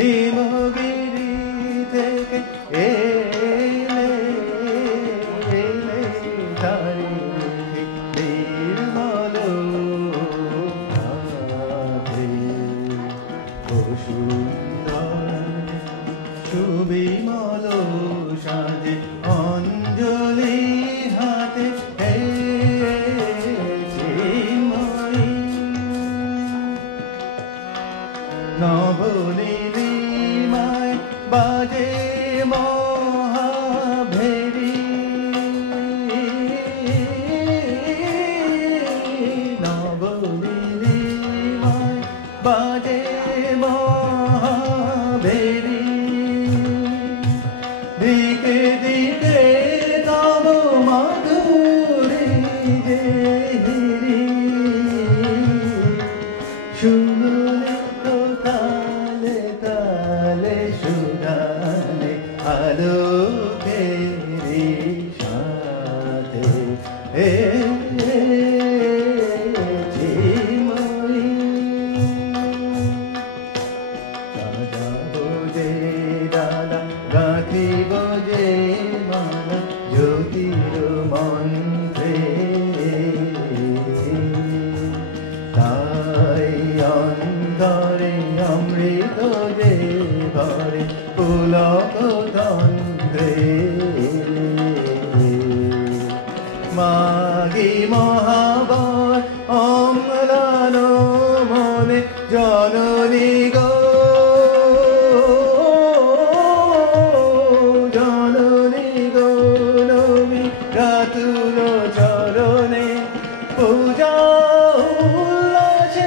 হিমগিরি থেকে এলে এলে তারি নির্মল রাধে ও সুন্দর সুবিমল সাজে অঞ্জলি হাতে হে চিন্ময়ী নবনীলিমায় বাজে মহাভেরি নবনীলিমায় বাজে মহাভেরি দিকে দিকে তব মাধুরী যে হিরি শুনলে তো তালে তালে শুনালে আলোকেরি সাথে হে চিন্ময়ী সাজাবো যে ডালা গাঁথিব যে মালা জ্যোতির মন্ত্রে তাই অন্তরে অমৃত যে ভরে পুলক তন্ত্রে মাগি মহাবর অম্লান মনে জননী গো জননী গো নবী রাতুল চরণে পূজা উল্লাসে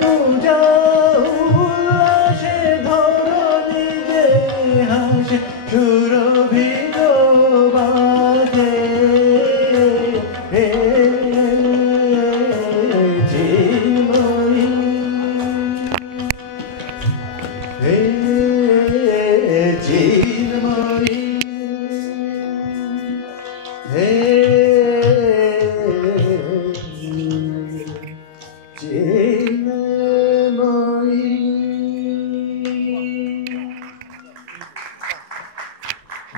পূজা উল্লাসে ধরণী যে হাসে সুরভিত বাজে চিন্ময়ী হে চিন্ময়ী হে চিন্ময়ী